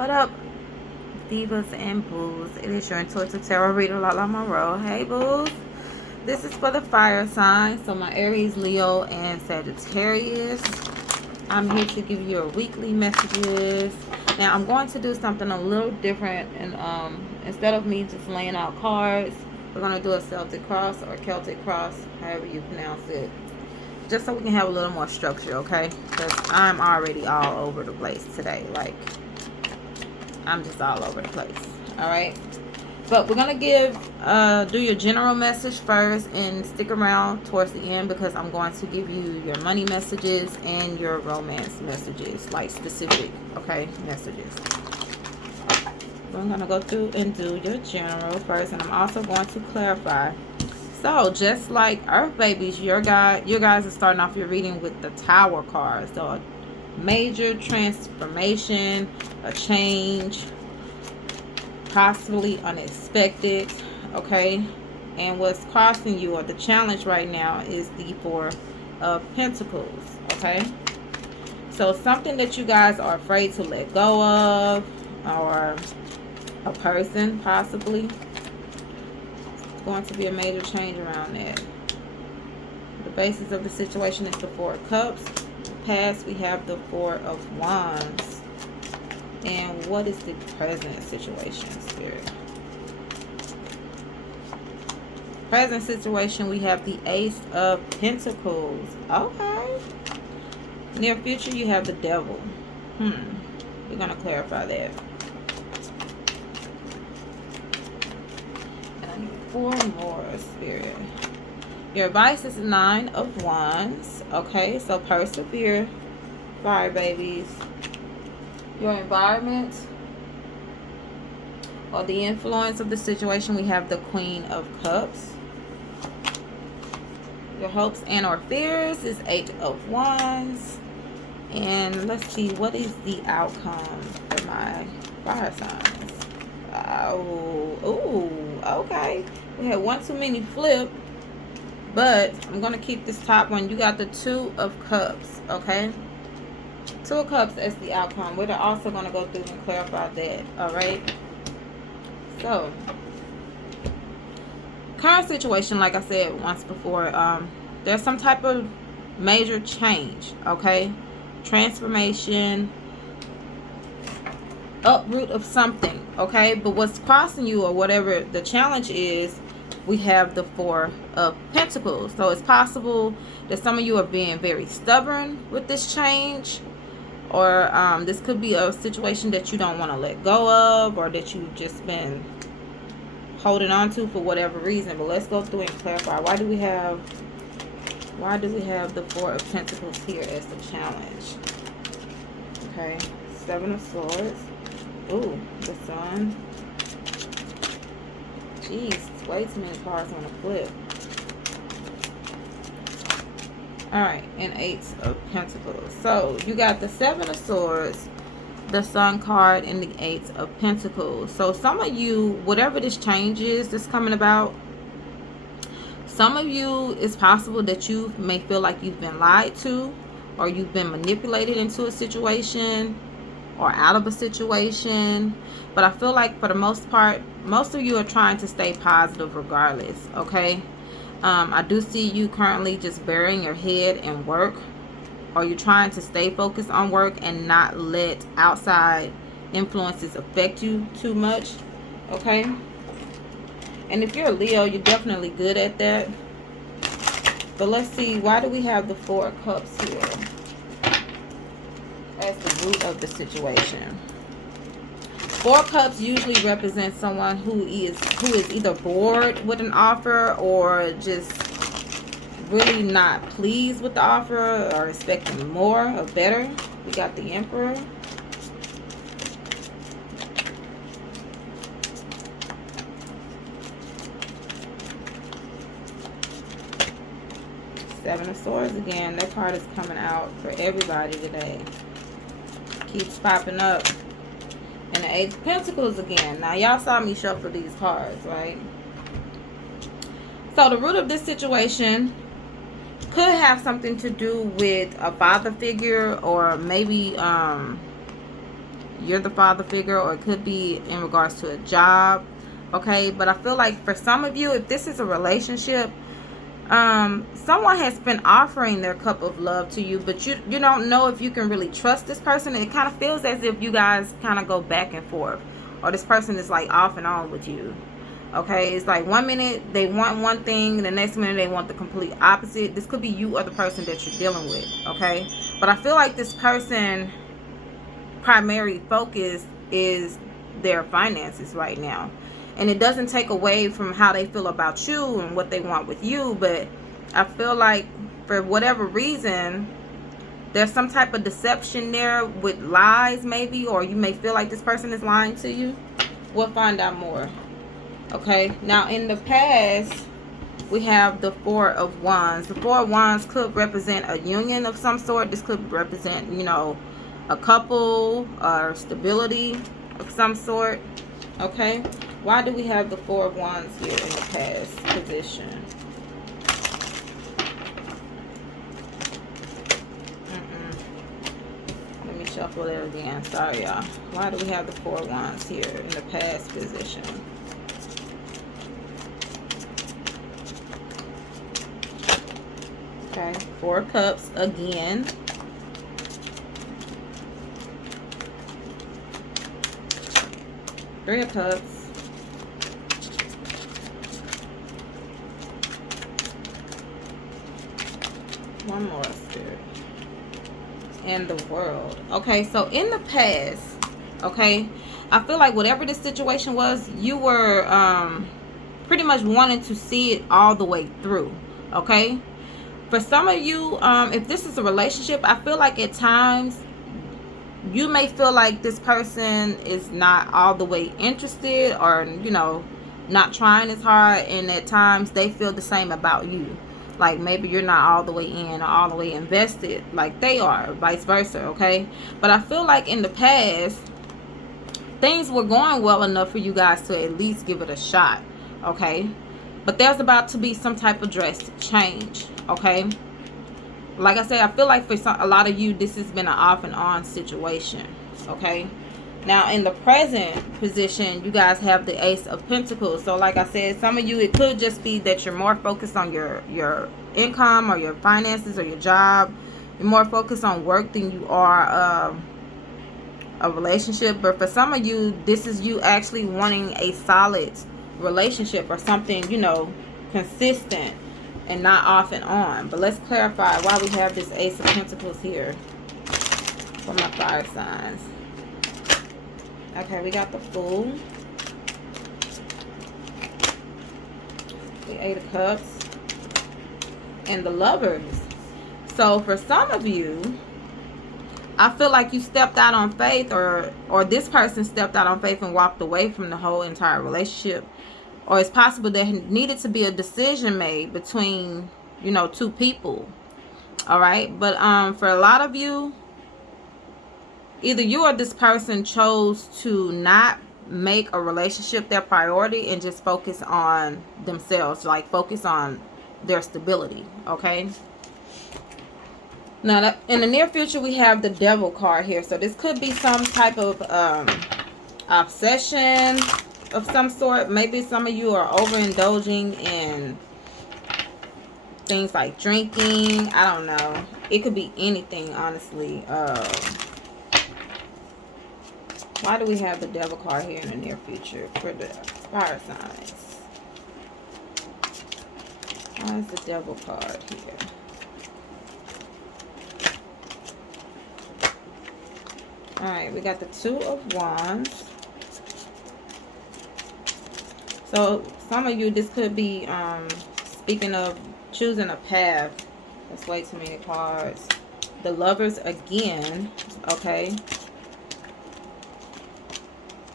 What up, divas and booze? It is your intuitive tarot reader, Lala Monroe. Hey, booze. This is for the fire sign. So my Aries, Leo, and Sagittarius. I'm here to give you a weekly messages. Now I'm going to do something a little different, and instead of me just laying out cards, we're gonna do a Celtic cross or Celtic cross, however you pronounce it, just so we can have a little more structure, okay? Because I'm already all over the place today. Like, I'm just all over the place. All right, but we're gonna do your general message first and stick around towards the end, because I'm going to give you your money messages and your romance messages, like specific, okay, messages. We're gonna go through and do your general first, and I'm also going to clarify. So just like Earth babies, you guys are starting off your reading with the Tower card. So a major transformation, a change, possibly unexpected, okay? And what's crossing you, or the challenge right now, is the Four of Pentacles, okay? So something that you guys are afraid to let go of, or a person possibly. It's going to be a major change around that. The basis of the situation is the Four of Cups. Past, we have the Four of Wands. And what is the present situation, Spirit? Present situation, we have the Ace of Pentacles. Okay. Near future, you have the Devil. We're going to clarify that. And I need 4 more, Spirit. Your advice is 9 of Wands. Okay, so persevere, fire babies. Your environment, or the influence of the situation, we have the Queen of Cups. Your hopes and or fears is 8 of Wands. And let's see, what is the outcome for my fire signs? Okay. We had one too many flip, but I'm going to keep this top one. You got the 2 of Cups, okay? 2 of Cups as the outcome. We're also going to go through and clarify that, all right? So, current situation, like I said once before, there's some type of major change, okay? Transformation, uproot of something, okay? But what's crossing you, or whatever the challenge is, we have the 4 of Pentacles. So it's possible that some of you are being very stubborn with this change, or this could be a situation that you don't want to let go of, or that you've just been holding on to for whatever reason. But let's go through and clarify. Why do we have the 4 of Pentacles here as the challenge? Okay, 7 of Swords. Ooh, the Sun. Jeez, way too many cards on the flip. Alright, and 8 of Pentacles. So, you got the 7 of Swords, the Sun card, and the 8 of Pentacles. So, some of you, whatever this change is that's coming about, some of you, it's possible that you may feel like you've been lied to, or you've been manipulated into a situation, or out of a situation. But I feel like for the most part, most of you are trying to stay positive regardless, okay? I do see you currently just burying your head in work, or you're trying to stay focused on work and not let outside influences affect you too much, okay? And if you're a Leo, you're definitely good at that. But let's see, why do we have the 4 of Cups here as the root of the situation? 4 Cups usually represents someone who is either bored with an offer, or just really not pleased with the offer, or expecting more or better. We got the Emperor. Seven of Swords again. That card is coming out for everybody today. Keeps popping up. And the 8 of Pentacles again. Now, y'all saw me shuffle these cards, right? So, the root of this situation could have something to do with a father figure, or maybe you're the father figure, or it could be in regards to a job. Okay, but I feel like for some of you, if this is a relationship, someone has been offering their cup of love to you, but you don't know if you can really trust this person. It kind of feels as if you guys kind of go back and forth, or this person is like off and on with you. Okay, it's like 1 minute they want one thing, the next minute they want the complete opposite. This could be you or the person that you're dealing with. Okay, but I feel like this person primary focus is their finances right now, and it doesn't take away from how they feel about you and what they want with you, but I feel like for whatever reason there's some type of deception there with lies, maybe, or you may feel like this person is lying to you. We'll find out more. Okay, now in the past we have the Four of Wands. The Four of Wands could represent a union of some sort. This could represent, you know, a couple or stability of some sort. Okay, why do we have the Four of Wands here in the past position? Let me shuffle it again. Sorry, y'all. Why do we have the Four of Wands here in the past position? Okay, Four of Cups again. Three of Cups. One more, Spirit. And the World. Okay, so in the past, okay, I feel like whatever this situation was, you were pretty much wanting to see it all the way through. Okay, for some of you, if this is a relationship, I feel like at times you may feel like this person is not all the way interested, or, you know, not trying as hard, and at times they feel the same about you. Like maybe you're not all the way in or all the way invested like they are, or vice versa. Okay, but I feel like in the past things were going well enough for you guys to at least give it a shot. Okay, but there's about to be some type of drastic change. Okay, like I said, I feel like for a lot of you, this has been an off and on situation. Okay, now in the present position, you guys have the Ace of Pentacles. So like I said, some of you, it could just be that you're more focused on your income or your finances or your job. You're more focused on work than you are a relationship. But for some of you, this is you actually wanting a solid relationship or something, you know, consistent and not off and on. But let's clarify why we have this Ace of Pentacles here for my fire signs. Okay, we got the Fool, the Eight of Cups, and the Lovers. So for some of you, I feel like you stepped out on faith, or this person stepped out on faith and walked away from the whole entire relationship. Or it's possible there needed to be a decision made between, you know, two people. All right, but for a lot of you, either you or this person chose to not make a relationship their priority and just focus on themselves, like focus on their stability. Okay, now in the near future we have the Devil card here. So this could be some type of obsession of some sort. Maybe some of you are overindulging in things like drinking. I don't know, it could be anything, honestly. Why do we have the Devil card here in the near future for the fire signs? Why is the Devil card here? Alright, we got the Two of Wands. So some of you, this could be speaking of choosing a path. That's way too many cards. The Lovers again. Okay,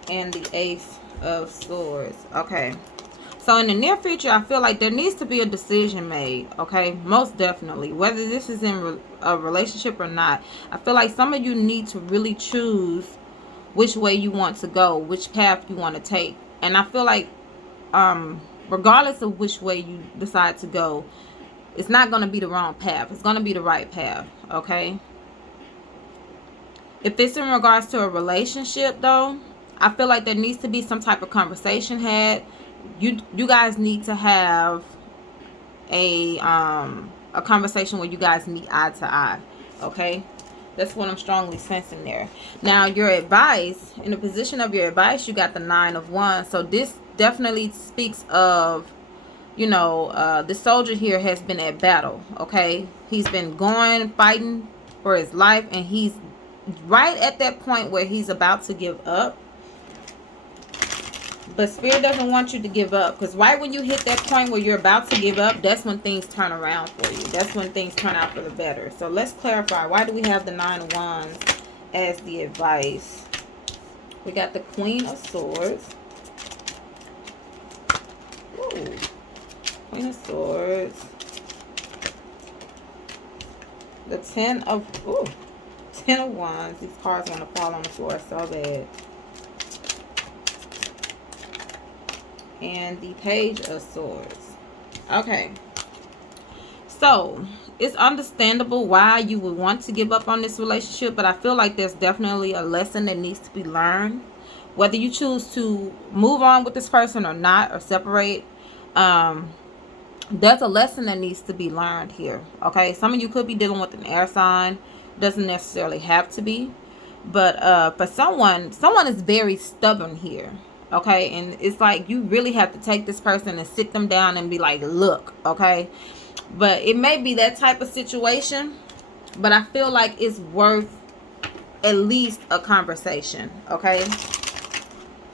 and the Ace of Swords. Okay, so in the near future, I feel like there needs to be a decision made. Okay, most definitely, whether this is in a relationship or not. I feel like some of you need to really choose which way you want to go, which path you want to take. And I feel like regardless of which way you decide to go, it's not going to be the wrong path. It's going to be the right path. Okay, If it's in regards to a relationship, though, I feel like there needs to be some type of conversation had. You guys need to have a conversation where you guys meet eye to eye. Okay, that's what I'm strongly sensing there. Now, your advice, in the position of your advice, you got the 9 of Wands. So this definitely speaks of, you know, the soldier here has been at battle. Okay, he's been going, fighting for his life, and he's right at that point where he's about to give up. But Spirit doesn't want you to give up, because right when you hit that point where you're about to give up, that's when things turn around for you. That's when things turn out for the better. So let's clarify. Why do we have the 9 of Wands as the advice? We got the Queen of Swords. Ooh. Queen of Swords. The 10 of Wands. These cards want to fall on the floor so bad. And the Page of Swords. Okay. So, it's understandable why you would want to give up on this relationship, but I feel like there's definitely a lesson that needs to be learned. Whether you choose to move on with this person or not, or separate, there's a lesson that needs to be learned here. Okay, some of you could be dealing with an air sign. Doesn't necessarily have to be, but for someone is very stubborn here. Okay, and it's like you really have to take this person and sit them down and be like, look, okay. But it may be that type of situation, but I feel like it's worth at least a conversation. Okay,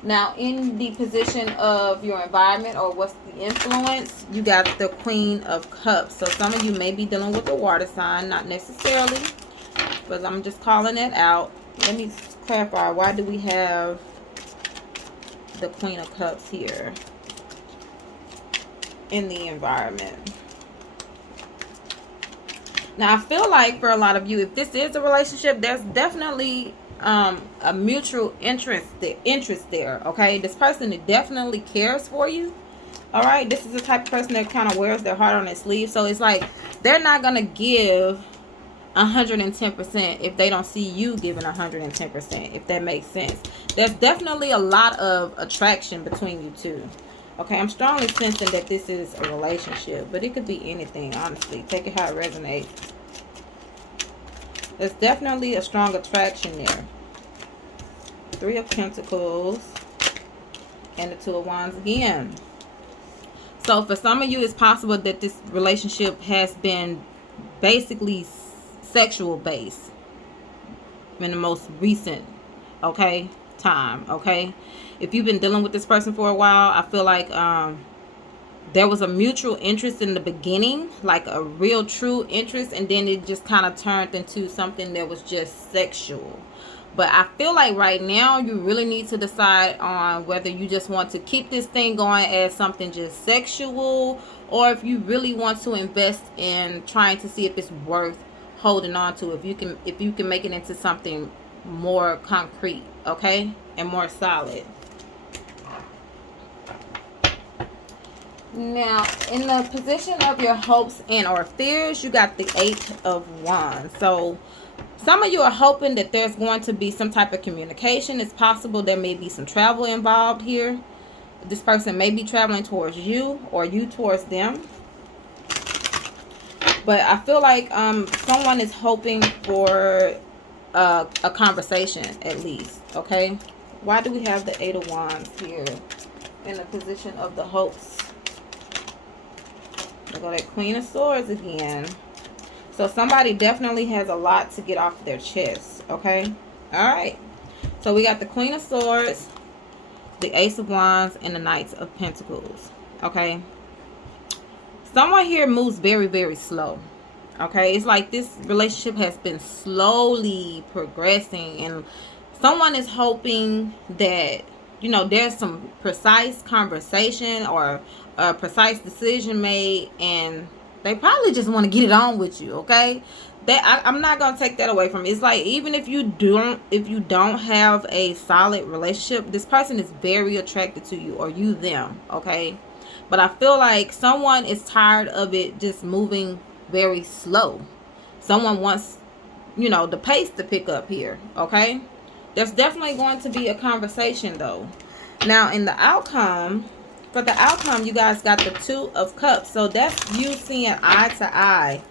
now in the position of your environment, or what's the influence, you got the Queen of Cups. So some of you may be dealing with a water sign, not necessarily, but I'm just calling it out. Let me clarify. Why do we have the Queen of Cups here in the environment? Now, I feel like for a lot of you, if this is a relationship, there's definitely a mutual interest there. Okay, this person definitely cares for you. All right, this is the type of person that kind of wears their heart on their sleeve. So it's like they're not gonna give 110% if they don't see you giving 110%, if that makes sense. There's definitely a lot of attraction between you two. Okay, I'm strongly sensing that this is a relationship, but it could be anything, honestly. Take it how it resonates. There's definitely a strong attraction there. 3 of Pentacles and the 2 of Wands again. So for some of you, it's possible that this relationship has been basically sexual based in the most recent time. Okay, if you've been dealing with this person for a while, I feel like there was a mutual interest in the beginning, like a real true interest, and then it just kind of turned into something that was just sexual. But I feel like right now you really need to decide on whether you just want to keep this thing going as something just sexual, or if you really want to invest in trying to see if it's worth holding on to, if you can make it into something more concrete, okay, and more solid. Now, in the position of your hopes and or fears, you got the 8 of Wands. So some of you are hoping that there's going to be some type of communication. It's possible there may be some travel involved here. This person may be traveling towards you or you towards them. But I feel like someone is hoping for a conversation at least, okay? Why do we have the 8 of Wands here in the position of the hopes? Look at that Queen of Swords again. So somebody definitely has a lot to get off their chest, okay? All right. So we got the Queen of Swords, the Ace of Wands, and the Knights of Pentacles, okay? Someone here moves very, very slow, okay? It's like this relationship has been slowly progressing, and someone is hoping that, you know, there's some precise conversation or a precise decision made, and they probably just want to get it on with you, okay? I'm not gonna take that away from it. It's like even if you don't have a solid relationship, this person is very attracted to you, or you them, okay? But I feel like someone is tired of it just moving very slow. Someone wants you know, the pace to pick up here, okay? There's definitely going to be a conversation, though. Now, in the outcome, for the outcome, you guys got the Two of Cups. So that's you seeing eye to eye.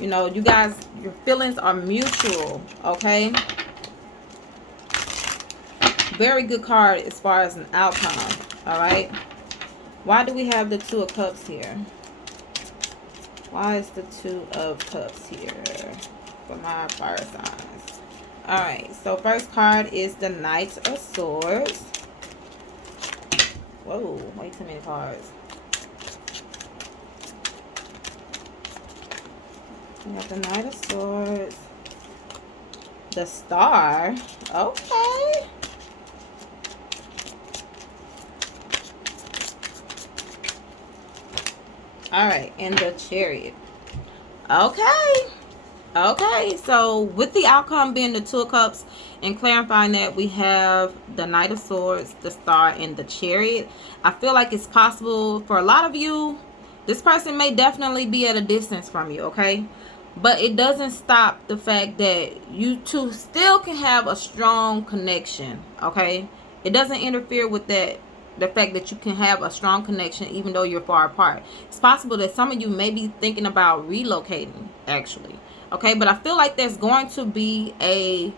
You know, you guys, your feelings are mutual, okay? Very good card as far as an outcome, all right? Why do we have the Two of Cups here? Why is the Two of Cups here for my fire signs? All right, so first card is the Knight of Swords. Whoa, way too many cards. We got the Knight of Swords. The Star. Okay. All right, and the Chariot. Okay. Okay, so with the outcome being the Two of Cups and clarifying that we have the Knight of Swords, the Star, and the Chariot, I feel like it's possible for a lot of you, this person may definitely be at a distance from you, okay? But it doesn't stop the fact that you two still can have a strong connection, okay? It doesn't interfere with that, the fact that you can have a strong connection even though you're far apart. It's possible that some of you may be thinking about relocating, actually. Okay, but I feel like there's going to be a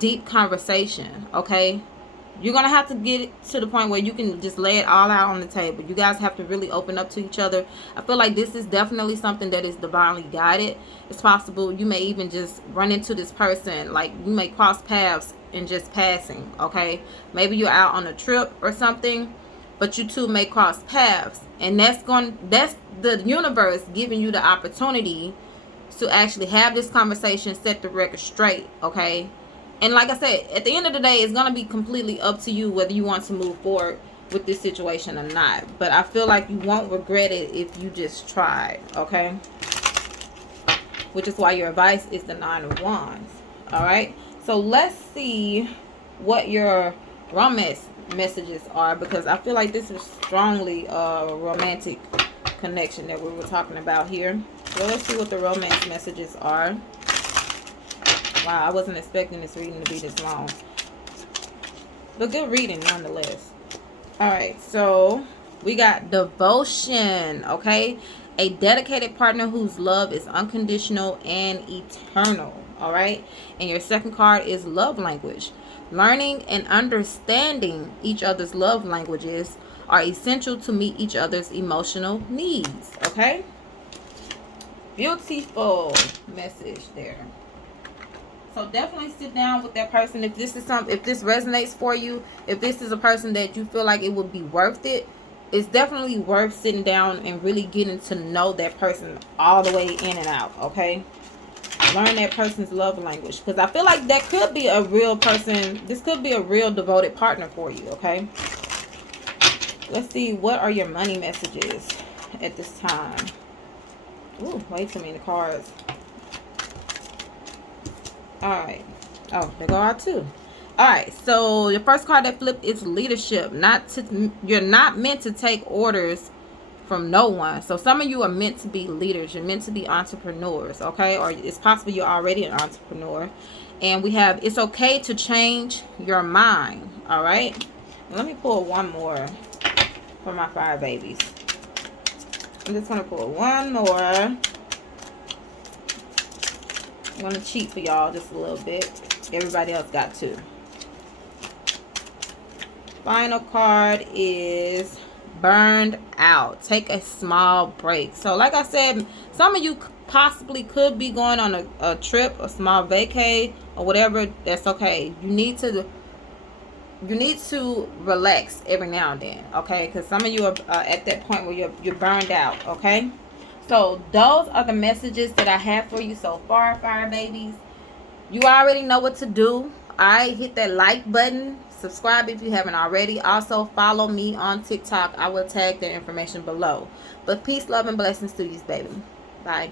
deep conversation, okay? You're going to have to get it to the point where you can just lay it all out on the table. You guys have to really open up to each other. I feel like this is definitely something that is divinely guided. It's possible you may even just run into this person, like you may cross paths in just passing, okay? Maybe you're out on a trip or something, but you two may cross paths. And that's the universe giving you the opportunity to actually have this conversation, set the record straight, okay? And like I said, at the end of the day, it's going to be completely up to you whether you want to move forward with this situation or not. But I feel like you won't regret it if you just tried, okay? Which is why your advice is the Nine of Wands, all right? So let's see what your romance messages are, because I feel like this is strongly a romantic connection that we were talking about here. So let's see what the romance messages are. Wow, I wasn't expecting this reading to be this long, but good reading nonetheless. All right, so we got devotion, okay? A dedicated partner whose love is unconditional and eternal, all right? And your second card is love language. Learning and understanding each other's love languages are essential to meet each other's emotional needs, okay? Beautiful message there. So definitely sit down with that person if this is if this resonates for you, if this is a person that you feel like it would be worth it. It's definitely worth sitting down and really getting to know that person all the way in and out, okay? Learn that person's love language, because I feel like that could be a real person. This could be a real devoted partner for you, okay? Let's see, what are your money messages at this time? Ooh, way too many cards. All right. Oh, they go out too. All right. So the first card that flipped is leadership. You're not meant to take orders from no one. So some of you are meant to be leaders. You're meant to be entrepreneurs. Okay. Or it's possible you're already an entrepreneur. And we have, it's okay to change your mind. All right. Let me pull one more for my fire babies. I'm just going to pull one more. I'm going to cheat for y'all just a little bit. Everybody else got two. Final card is burned out. Take a small break. So like I said, some of you possibly could be going on a trip, a small vacay or whatever. That's okay. You need to relax every now and then, okay? Because some of you are at that point where you're burned out, okay? So those are the messages that I have for you so far, fire babies. You already know what to do. All right, hit that like button. Subscribe if you haven't already. Also, follow me on TikTok. I will tag the information below. But peace, love, and blessings to you, baby. Bye.